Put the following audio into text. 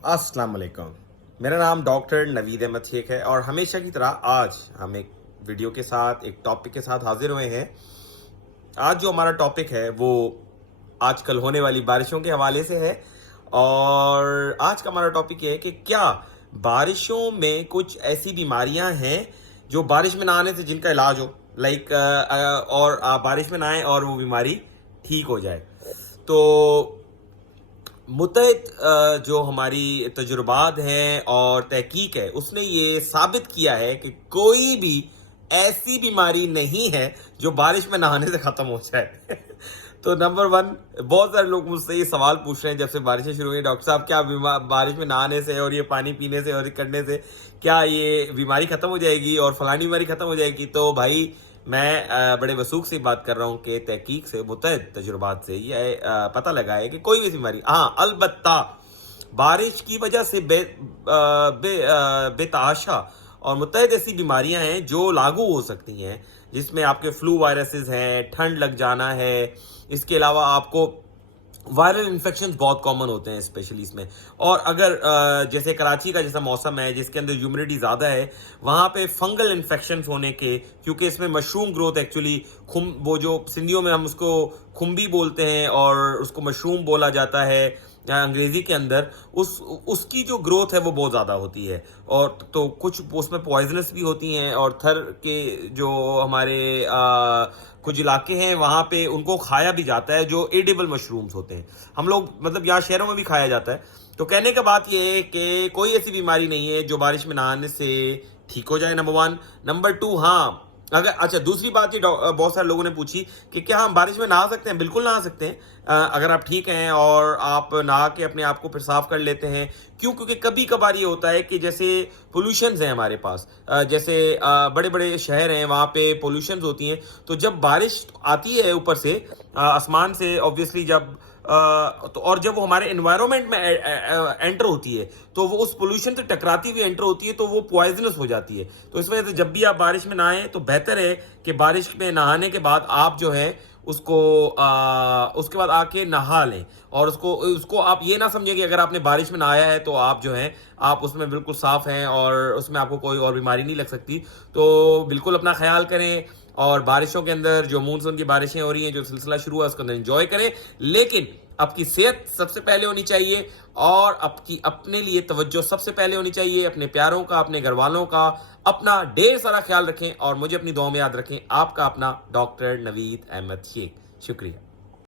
अस्सलाम वालेकुम। मेरा नाम डॉक्टर नवीद अहमद शेख है और हमेशा की तरह आज हम एक वीडियो के साथ एक टॉपिक के साथ हाजिर हुए हैं। आज जो हमारा टॉपिक है वो आजकल होने वाली बारिशों के हवाले से है और आज का हमारा टॉपिक ये है कि क्या बारिशों में कुछ ऐसी बीमारियां हैं जो बारिश में ना आने से जिनका इलाज हो, लाइक और आप बारिश में ना आए और वो बीमारी ठीक हो जाए। तो मुतअद्दिद जो हमारी तजुर्बात हैं और तहकीक है उसने ये साबित किया है कि कोई भी ऐसी बीमारी नहीं है जो बारिश में नहाने से ख़त्म हो जाए। तो नंबर वन, बहुत सारे लोग मुझसे ये सवाल पूछ रहे हैं जब से बारिशें शुरू हुई, डॉक्टर साहब क्या बारिश में नहाने से और ये पानी पीने से और ये करने से क्या ये बीमारी ख़त्म हो जाएगी और फलानी बीमारी ख़त्म हो जाएगी? तो भाई मैं बड़े वसूख से बात कर रहा हूँ कि तहकीक से मुतअद्दिद तजुर्बात से ये पता लगा है कि कोई भी बीमारी, हाँ अलबत्ता बारिश की वजह से बेतहाशा और मुतअद्दिद ऐसी बीमारियां हैं जो लागू हो सकती हैं, जिसमें आपके फ्लू वायरसेस हैं, ठंड लग जाना है, इसके अलावा आपको वायरल इन्फेक्शंस बहुत कॉमन होते हैं स्पेशली इसमें। और अगर जैसे कराची का जैसा मौसम है जिसके अंदर ह्यूमिडिटी ज़्यादा है, वहाँ पे फंगल इन्फेक्शंस होने के, क्योंकि इसमें मशरूम ग्रोथ एक्चुअली वो जो सिंधियों में हम उसको खुम्बी बोलते हैं और उसको मशरूम बोला जाता है अंग्रेजी के अंदर, उसकी जो ग्रोथ है वो बहुत ज़्यादा होती है और तो कुछ उसमें पॉइजनस भी होती हैं। और थर के जो हमारे कुछ इलाके हैं वहाँ पे उनको खाया भी जाता है, जो एडिबल मशरूम्स होते हैं। हम लोग मतलब यहाँ शहरों में भी खाया जाता है। तो कहने का बात ये है कि कोई ऐसी बीमारी नहीं है जो बारिश में नहाने से ठीक हो जाए, नंबर वन। नंबर टू, हाँ अगर अच्छा दूसरी बात ये बहुत सारे लोगों ने पूछी कि क्या हम बारिश में नहा सकते हैं? बिल्कुल नहा सकते हैं, अगर आप ठीक हैं और आप नहा के अपने आप को फिर साफ कर लेते हैं। क्यों? क्योंकि कभी कभार ये होता है कि जैसे पोल्यूशंस हैं हमारे पास, जैसे बड़े बड़े शहर हैं वहाँ पे पोल्यूशंस होती हैं। तो जब बारिश आती है ऊपर से आसमान से, ऑब्वियसली जब तो और जब वो हमारे एनवायरनमेंट में एंटर होती है तो वो उस पोल्यूशन से टकराती हुई एंटर होती है, तो वो पॉइजनस हो जाती है। तो इस वजह से जब भी आप बारिश में नहाएं तो बेहतर है कि बारिश में नहाने के बाद आप जो है उसको उसके बाद आके नहा लें। और उसको आप ये ना समझें कि अगर आपने बारिश में नहाया है तो आप जो है आप उसमें बिल्कुल साफ हैं और उसमें आपको कोई और बीमारी नहीं लग सकती। तो बिल्कुल अपना ख्याल करें और बारिशों के अंदर जो मानसून की बारिशें हो रही हैं, जो सिलसिला शुरू हुआ, उसके अंदर एंजॉय करें। लेकिन आपकी सेहत सबसे पहले होनी चाहिए और आपकी अपने लिए तवज्जो सबसे पहले होनी चाहिए, अपने प्यारों का, अपने घर वालों का। अपना ढेर सारा ख्याल रखें और मुझे अपनी दुआ में याद रखें। आपका अपना डॉक्टर नवीद अहमद शेख। शुक्रिया।